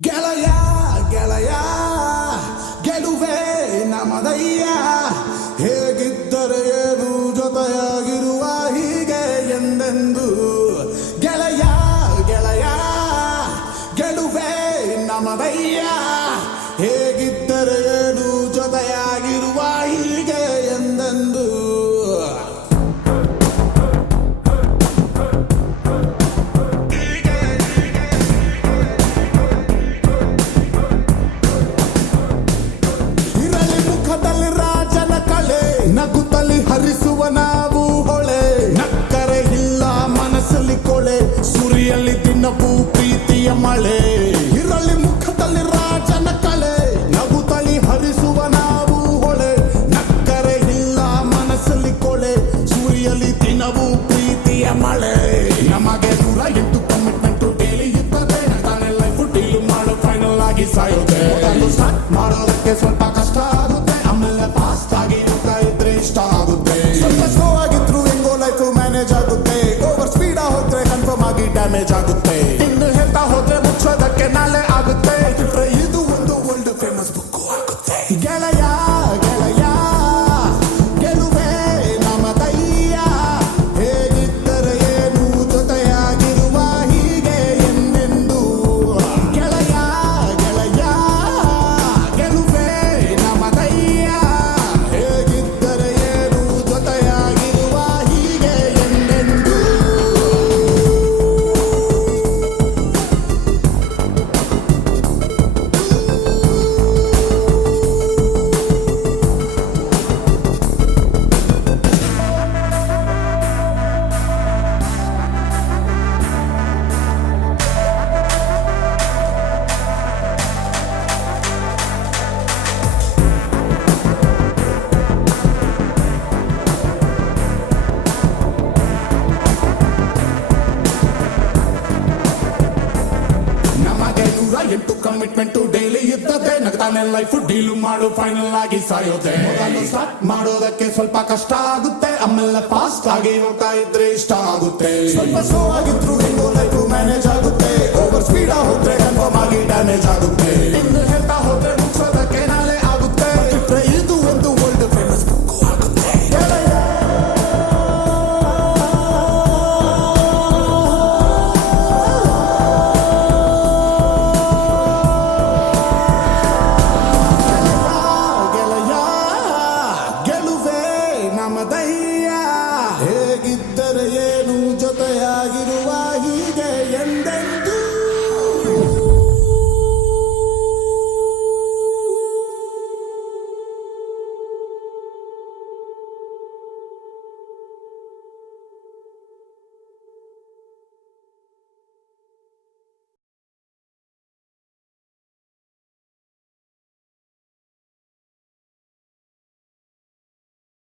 ಗೆಳೆಯ ಗೆಳೆಯ ಗೆಲುವೆ ನಮದಯ್ಯ, ಹೇಗಿದ್ದರೆ ಏನು ಜೊತೆಯಾಗಿರುವ ಹೀಗೆ ಎಂದೆಂದು. ಗೆಳೆಯ ಗೆಳೆಯ ಗೆಲುವೆ ನಮದಯ್ಯ, ಹೇಗಿದ್ದರೆ ಏನು ಜೊತೆಯಾಗಿರುವ ಹೀಗೆ ಎಂದೆಂದು. ನಗುತ್ತಲಿ ಹರಿಸುವ ನಾವು ಹೊಳೆ, ನಕ್ಕರೆ ಇಲ್ಲ ಮನಸ್ಸಲ್ಲಿ ಕೊಳೆ, ಸುರಿಯಲ್ಲಿ ದಿನವೂ ಪ್ರೀತಿಯ ಮಳೆ. ಇರಲಿ ಮುಖದಲ್ಲಿ ರಾಜನ ಕಳೆ, ನಗುತ್ತಲಿ ಹರಿಸುವ ನಾವು ಹೊಳೆ, ನಕ್ಕರೆ ಇಲ್ಲ ಮನಸ್ಸಲ್ಲಿ ಕೊಳೆ, ಸುರಿಯಲ್ಲಿ ದಿನವೂ ಪ್ರೀತಿಯ ಮಳೆ. ನಮಗೆ 108 ಕಮಿಟ್ಮೆಂಟು ಡೈಲಿ ಇರ್ತದೆ, ತಾನೇ ಲೈಫ್ ಡೀಲ್ ಮಾಡೋ ಫೈನಲ್ ಆಗಿ ಸಾಯೋದೆ. ಸ್ಟಾರ್ಟ್ ಮಾಡೋದಕ್ಕೆ ಸ್ವಲ್ಪ ಕಷ್ಟ ಆಗುತ್ತೆ, ಆಮೇಲೆ ಫಾಸ್ಟ್ ಆಗಿ ಇಷ್ಟ ಆಗುತ್ತೆ. ಸ್ವಲ್ಪ ಸ್ಲೋ ಆಗಿದ್ರು ಹೆಂಗೋ ಲೈಫ್ ಮ್ಯಾನೇಜ್ ಆಗುತ್ತೆ, ಓವರ್ ಸ್ಪೀಡ್ ಹೋದ್ರೆ ಕನ್ಫರ್ಮ್ ಆಗಿ ಡ್ಯಾಮೇಜ್ ಆಗುತ್ತೆ. ಇನ್ನು ಹೇಳ್ತಾ ಹೋದ್ರೆ ಮುಚ್ಚೋದಕ್ಕೆ ನಾಳೆ ಆಗುತ್ತೆ, ಇದು ಒಂದು ವರ್ಲ್ಡ್ ಫೇಮಸ್ ಬುಕ್ ಆಗುತ್ತೆ. ಗೆಳೆಯ ಗೆಳೆಯ ಗೆಲುವೆ ನಮದಯ್ಯ, ಹೇಗಿದ್ದರೆ ಏನು ಜೊತೆಯಾಗಿರುವ ಹೀಗೆ ಎಂದೆಂದು. ಗೆಳೆಯ ಗೆಳೆಯ ಗೆಲುವೆ ನಮದಯ್ಯ, ಹೇಗಿದ್ದರೆ ಏನು ಜೊತೆಯಾಗಿರುವ ಹೀಗೆ ಎಂದೆಂದು. ನಮಗೆ 108 ಕಮಿಟ್ಮೆಂಟು ಡೈಲಿ ಇದ್ದದೆ, ನಗ್ತಾನೆ ಲೈಫ್ ಡೀಲ್ ಮಾಡು ಫೈನಲ್ ಆಗಿ ಸಾಯೋದೆ. ಮೊದಲು ಸ್ಟಾರ್ಟ್ ಮಾಡೋದಕ್ಕೆ ಸ್ವಲ್ಪ ಕಷ್ಟ ಆಗುತ್ತೆ, ಆಮೇಲೆ ಫಾಸ್ಟ್ ಆಗಿ ಹೋಗ್ತಾ ಇದ್ರೆ ಇಷ್ಟ ಆಗುತ್ತೆ. ಸ್ವಲ್ಪ ಸ್ಲೋ ಆಗಿದ್ರು ಹೆಂಗೋ ಲೈಫ್ ಮ್ಯಾನೇಜ್ ಆಗುತ್ತೆ, ಓವರ್ ಸ್ಪೀಡ್ ಹೋದ್ರೆ ಕನ್ಫರ್ಮ್ ಆಗಿ ಡ್ಯಾಮೇಜ್ ಆಗುತ್ತೆ. ಇನ್ನು ಹೇಳ್ತಾ ಹೋದ್ರೆ ಮುಚ್ಚೋದಕ್ಕೆ ನಾಳೆ ಆಗುತ್ತೆ, ಇದು ಒಂದು ವರ್ಲ್ಡ್ ಫೇಮಸ್ ಬುಕ್ ಆಗುತ್ತೆ. ನಮದಯ್ಯ, ಹೇಗಿದ್ದರೆ ಏನು ಜೊತೆಯಾಗಿರುವ ಹೀಗೆ ಎಂದೆ.